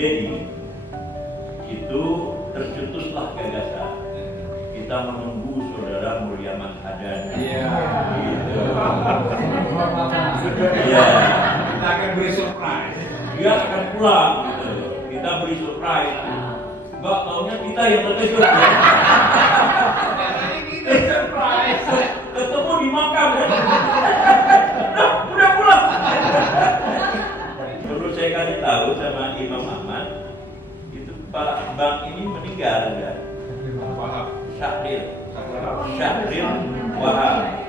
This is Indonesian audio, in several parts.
Dedi itu tercetuslah gagasan kita menunggu saudara Mulyaman Haddad. Iya. Gitu. Iya. Kita akan beri surprise. Dia akan pulang. Gitu. Kita beri surprise. Enggak taunya kita yang terkejut. Kita surprise. Ketemu di makam. Udah pulang. Perlu saya kasih tahu sama Imam Ahmad, itu Pak Bang ini meninggal ya. Syahril Wahab.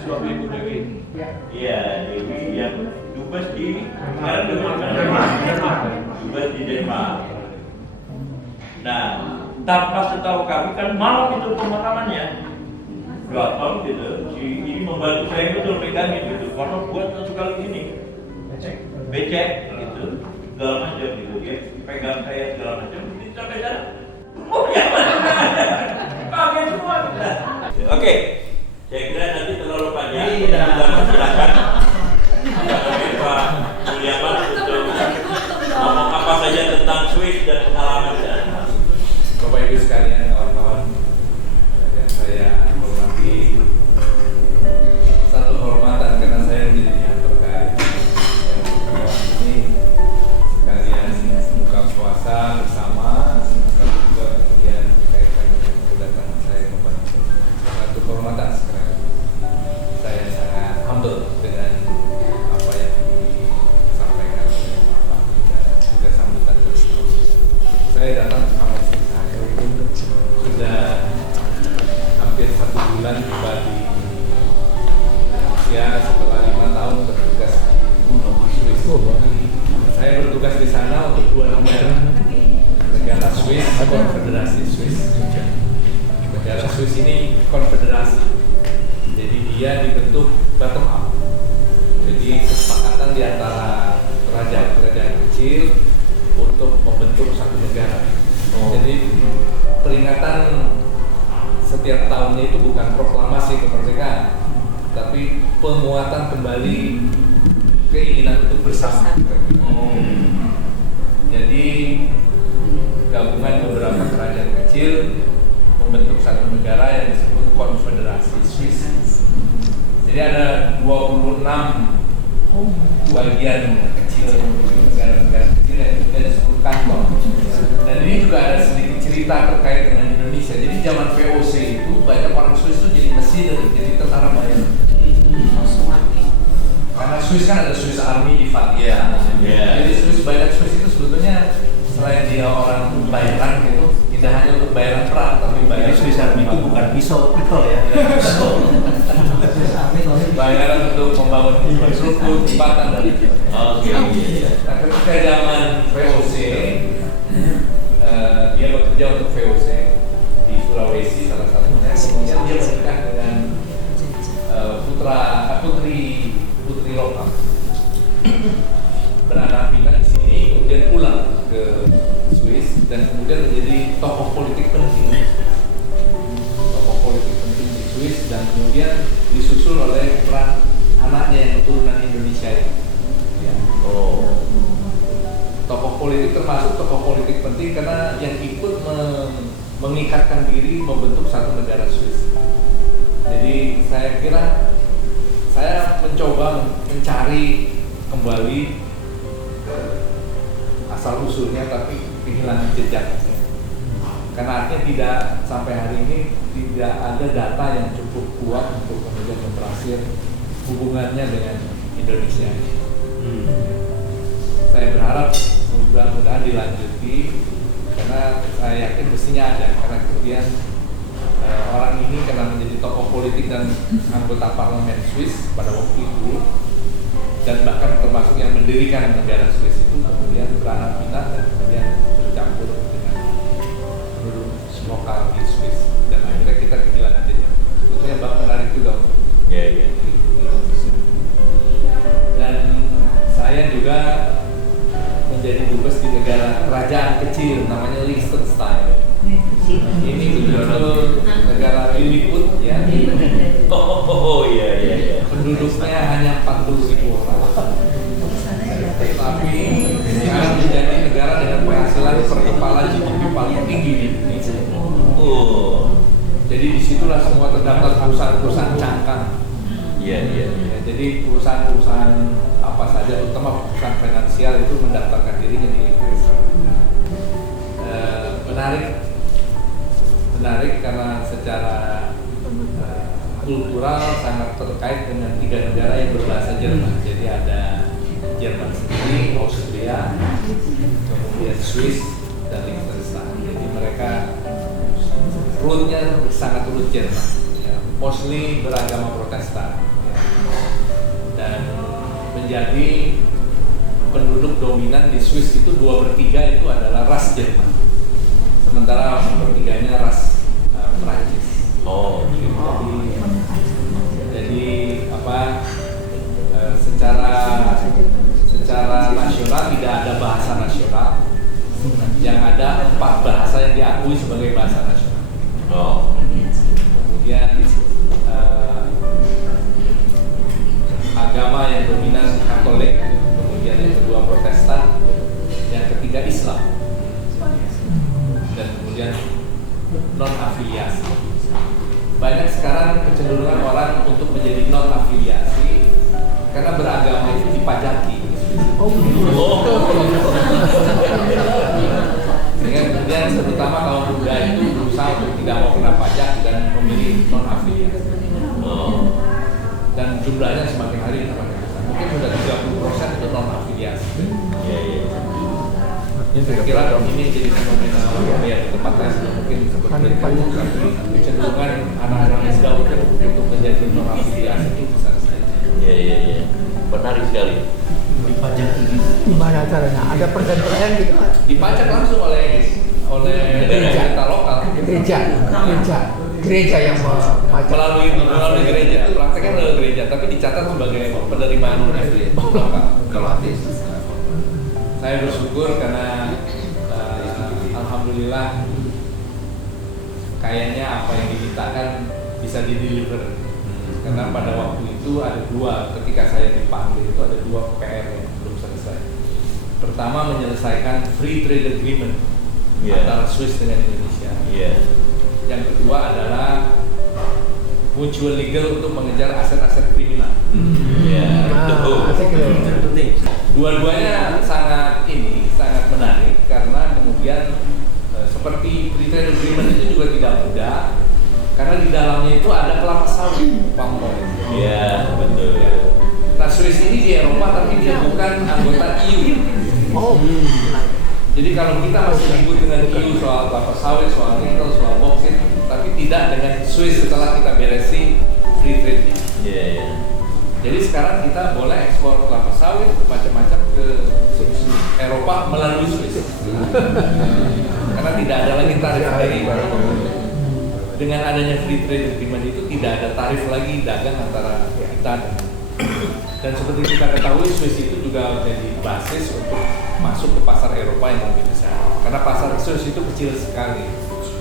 Suami Ibu Dewi. Iya, Dewi yang dubes di sekarang dubes di Denmark. Nah, tanpa setahu kami kan malam itu pemakamannya. Gampang gitu. Si ini membantu saya betul megangin gitu. Karena buat sekali ini becek gitu, segala macam gitu. Dia pegang saya segala macam. Sampai sana. Oh ya. Kaget semua. Oke, saya kira nanti terlalu panjang. Kita silakan Pak Mulyaman untuk ngomong apa saja tentang Swiss dan pengalamannya. Bapak Ibu sekalian, kawan-kawan yang saya hormati, satu hormatan karena saya menjadi yang terkait ini sekalian buka puasa bersama, lalu juga kemudian dikaitkan dengan kedatangan saya membantu. Satu hormatan sekali. Saya sangat humble dengan apa yang disampaikan oleh Bapak dan juga sambutan tersebut. Saya datang sama istri saya sudah hampir 1 bulan tiba di Indonesia setelah 5 tahun bertugas di Swiss. Saya bertugas di sana untuk 2 negara Swiss, Konfederasi Swiss. Negara Swiss ini konfederasi, jadi dia dibentuk bottom up. Jadi kesepakatan di antara kerajaan-kerajaan kecil untuk membentuk satu negara. Jadi peringatan setiap tahunnya itu bukan proklamasi kemerdekaan, tapi penguatan kembali keinginan untuk bersama. Jadi gabungan beberapa kerajaan kecil membentuk satu negara yang disebut Konfederasi Swiss. Jadi ada 26 bagian kecil, negara-negara kecil yang kemudian disebut kanton. Dan ini juga ada sedikit cerita terkait dengan Indonesia. Jadi zaman VOC itu banyak orang Swiss itu jadi mesin, jadi tentara bayar. Karena Swiss kan ada Swiss Army di Vatikan. Jadi banyak Swiss itu sebetulnya selain dia orang bayaran gitu, tidak hanya untuk bayaran perang, tapi bayaran Swiss Army itu bukan pisau ya. bayaran untuk membangun infrastruktur, jembatan dan nah, ketika zaman VOC, dia bekerja untuk VOC di Sulawesi salah satunya. Kemudian dia menikah dengan putri lokal, beranak pinak di sini, kemudian pulang ke Swiss dan kemudian menjadi tokoh politik penting di Swiss, dan kemudian disusul oleh peran anaknya yang keturunan Indonesia ini. Ya. Tokoh politik termasuk tokoh politik penting karena yang ikut mengikatkan diri membentuk satu negara Swiss. Jadi saya kira saya mencoba mencari kembali asal usulnya, tapi kehilangan jejak. Karena artinya tidak sampai hari ini tidak ada data yang cukup kuat untuk kemudian memperhasil hubungannya dengan Indonesia. Saya berharap mudah-mudahan dilanjuti, karena saya yakin mestinya ada, karena kemudian orang ini karena menjadi tokoh politik dan anggota parlemen Swiss pada waktu itu, dan bahkan termasuk yang mendirikan negara Swiss itu, kemudian beranak pinak dan kemudian bercampur dengan penduduk lokal di Swiss, dan akhirnya kita kehilangan jejak. Sebetulnya bang menarik juga. Dan saya juga menjadi dubes di negara kerajaan kecil namanya Liechtenstein. Ini betul negara Lilliput ya. Iya. Penduduknya hanya 40.000 orang. Tapi sekarang menjadi situlah semua terdaftar perusahaan-perusahaan cangkang. Iya, iya. Ya, jadi perusahaan-perusahaan apa saja, terutama perusahaan finansial itu mendaftarkan dirinya di Israel. Menarik karena secara kultural sangat terkait dengan 3 negara yang berbahasa Jerman. Jadi ada Jerman sendiri, Austria, kemudian Swiss dan Liechtenstein. Jadi mereka rootnya sangat root Jerman, ya. Mostly beragama Protestan, ya. Dan menjadi penduduk dominan di Swiss itu 2/3 itu adalah ras Jerman, sementara 1/3-nya ras Prancis. Oh, jadi apa? Secara nasional tidak ada bahasa nasional, yang ada 4 bahasa yang diakui sebagai bahasa nasional. oh, Kemudian agama yang dominan Katolik, kemudian yang kedua Protestan, yang ketiga Islam, dan kemudian non afiliasi. Banyak sekarang kecenderungan orang untuk menjadi non afiliasi karena beragama itu dipajaki. Sehingga kemudian terutama kaum muda itu berusaha untuk tidak mau kena pajak dan memilih non afiliasi. Dan jumlahnya semakin hari semakin besar. Mungkin sudah 30% itu non afiliasi. iya, iya. Saya kira ini jadi fenomena ya di tempat lain sudah mungkin seperti itu, tapi kecenderungan anak-anak muda untuk menjadi non afiliasi itu besar sekali. Iya, iya, iya. Menarik sekali. Dipajaki gitu. Gimana caranya? Ada perjanjian gitu nggak? Dipajak langsung oleh pemerintah lokal, Gereja yang memajak. melalui gereja. Prakteknya melalui gereja, tapi dicatat sebagai penerimaan lokal. Kalau saya bersyukur karena alhamdulillah kayaknya apa yang dimintakan bisa dideliver. Karena pada waktu itu ada 2, ketika saya dipanggil itu ada 2 PR yang belum selesai. Pertama, menyelesaikan free trade agreement antara Swiss dengan Indonesia. Yang kedua adalah mutual legal untuk mengejar aset-aset kriminal. Penting. Dua-duanya sangat menarik karena kemudian seperti free trade agreement itu juga tidak mudah karena di dalamnya itu ada kelapa sawit, palm oil. Iya, betul. Nah, Swiss ini di Eropa tapi dia bukan anggota EU. Jadi kalau kita masih ribut dengan EU soal kelapa sawit, soal nikel, soal boksit, tapi tidak dengan Swiss setelah kita beresi free trade. Iya. Jadi sekarang kita boleh ekspor kelapa sawit macam-macam ke Eropa melalui Swiss. Karena tidak ada lagi tarif dari dengan adanya free trade agreement itu tidak ada tarif lagi dagang antara kita dan seperti kita ketahui Swiss itu juga menjadi basis untuk masuk ke pasar Eropa yang lebih besar. Karena pasar Swiss itu kecil sekali,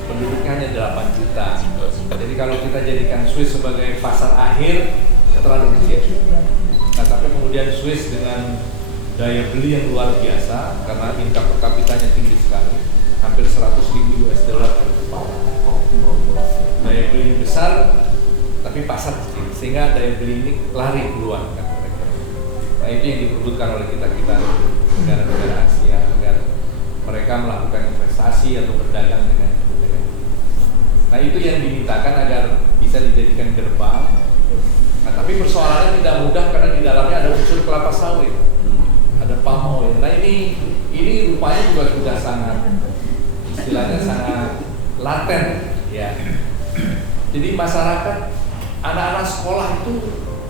penduduknya hanya 8 juta. Jadi kalau kita jadikan Swiss sebagai pasar akhir terlalu kecil. Nah, tapi kemudian Swiss dengan daya beli yang luar biasa karena income per kapitanya tinggi sekali, hampir 100.000 US dollar per kepala. Daya beli besar, tapi pasar kecil, sehingga daya beli ini lari keluar kan mereka. Nah, itu yang diperbutkan oleh kita negara-negara Asia agar mereka melakukan investasi atau berdagang dengan negara. Nah, itu yang dimintakan agar bisa dijadikan gerbang. Nah, tapi persoalannya tidak mudah karena di dalamnya ada unsur kelapa sawit, ada palm oil. Nah, ini rupanya juga sudah sangat, istilahnya sangat laten, ya. Jadi masyarakat, anak-anak sekolah itu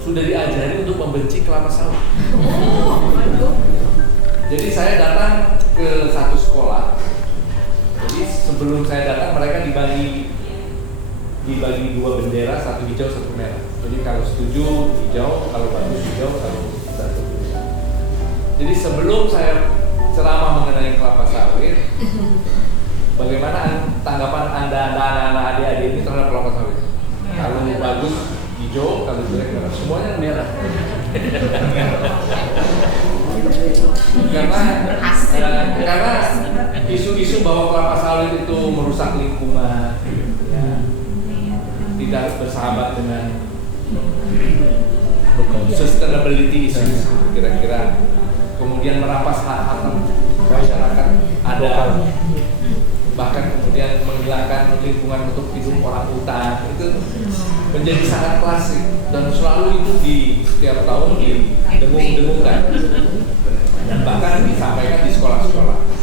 sudah diajari untuk membenci kelapa sawit. Jadi saya datang ke satu sekolah. Jadi sebelum saya datang mereka dibagi 2 bendera, satu hijau, satu merah. Jadi kalau setuju hijau, kalau bagus hijau, kalau tidak setuju. Jadi sebelum saya ceramah mengenai kelapa sawit, bagaimana tanggapan Anda anak-anak adik-adik ini terhadap kelapa sawit? Kalau bagus hijau, kalau jelek merah, semuanya merah. Karena isu-isu bahwa kelapa sawit itu merusak lingkungan, ya, tidak bersahabat dengan sustainability issues kira-kira, kemudian merampas hak-hak masyarakat adat, bahkan kemudian menghilangkan lingkungan untuk hidup orang hutan, itu menjadi sangat klasik dan selalu itu di setiap tahun didengung-dengungkan dan bahkan disampaikan di sekolah-sekolah.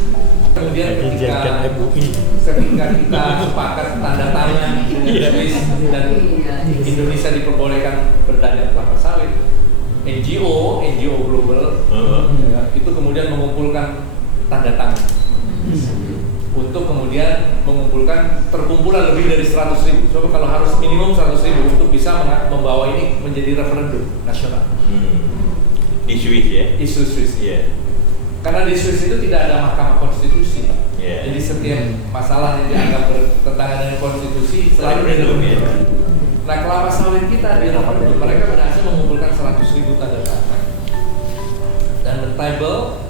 Kemudian ketika kita sepakat tanda tangan Swiss dan Indonesia diperbolehkan berdagang kelapa sawit, NGO global itu kemudian mengumpulkan tanda tangan untuk kemudian mengumpulkan terkumpulan lebih dari 100.000. So kalau harus minimum 100.000 untuk bisa membawa ini menjadi referendum nasional. Di Swiss ya? Di Swiss. Yeah. Karena di Swiss itu tidak ada mahkamah konstitusi. Yeah. Jadi setiap masalah yang dianggap bertentangan dengan konstitusi selalu referendum. Nah, kelapa sawit kita di referendum, mereka berhasil mengumpulkan 100.000 tanda tangan dan men-table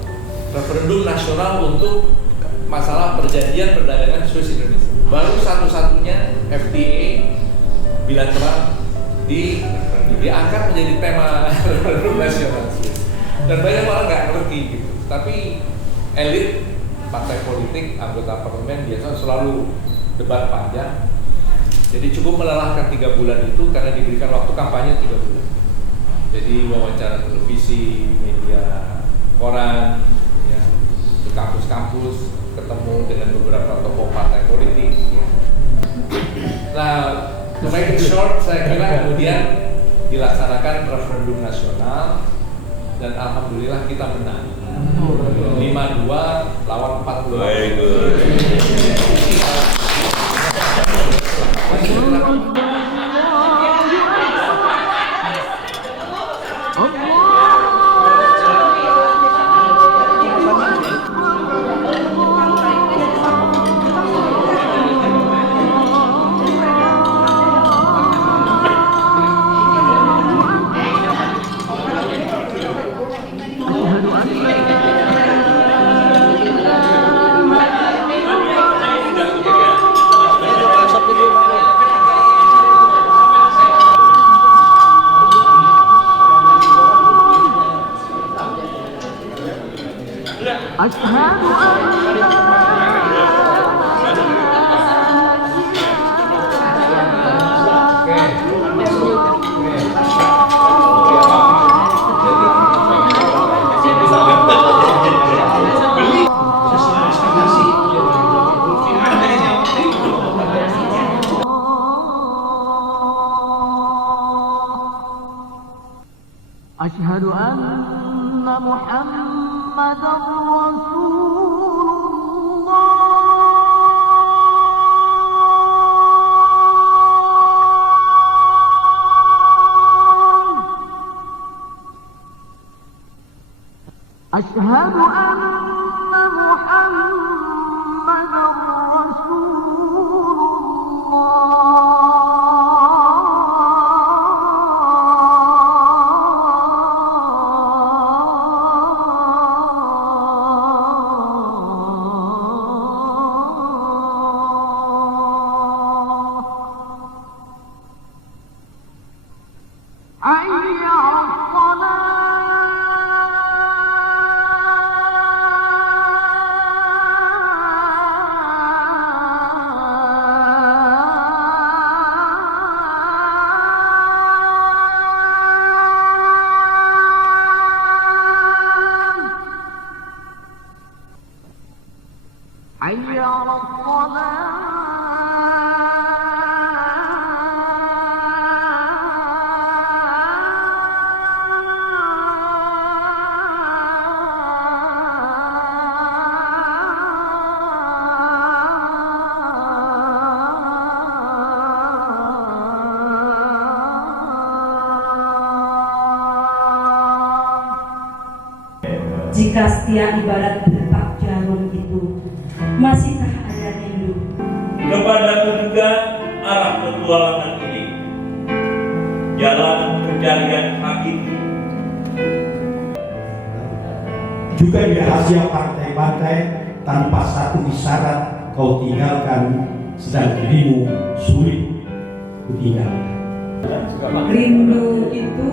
referendum nasional untuk masalah perjanjian perdagangan Swiss Indonesia. Baru satu-satunya FTA bilateral diangkat menjadi tema referendum nasional Swiss. Dan banyak orang nggak ngerti gitu. Tapi elit partai politik, anggota parlemen biasa selalu debat panjang. Jadi cukup melelahkan 3 bulan itu karena diberikan waktu kampanye 3 bulan. Jadi wawancara televisi, media, koran, ya, ke kampus-kampus, ketemu dengan beberapa tokoh partai politik. Ya. Nah, to make it short, saya kira kemudian dilaksanakan referendum nasional dan alhamdulillah kita menang. 5-2 lawan 40. Very good. أشهد أن محمدًا رسول الله أشهد أن محمدًا رسول حي على الصلاة حي على Jika setia ibarat detak jarum itu, masihkah ada rindu? Kepadaku juga arah petualangan ini, jalan pencarian hakiki. Juga di rahasia pantai-pantai tanpa satu isyarat kau tinggalkan, sedang dirimu sulit. kutinggalkan. Rindu itu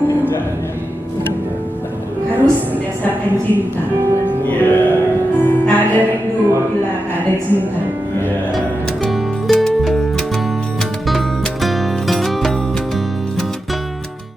harus berdasarkan cinta. Tak ada rindu bila tak ada cinta.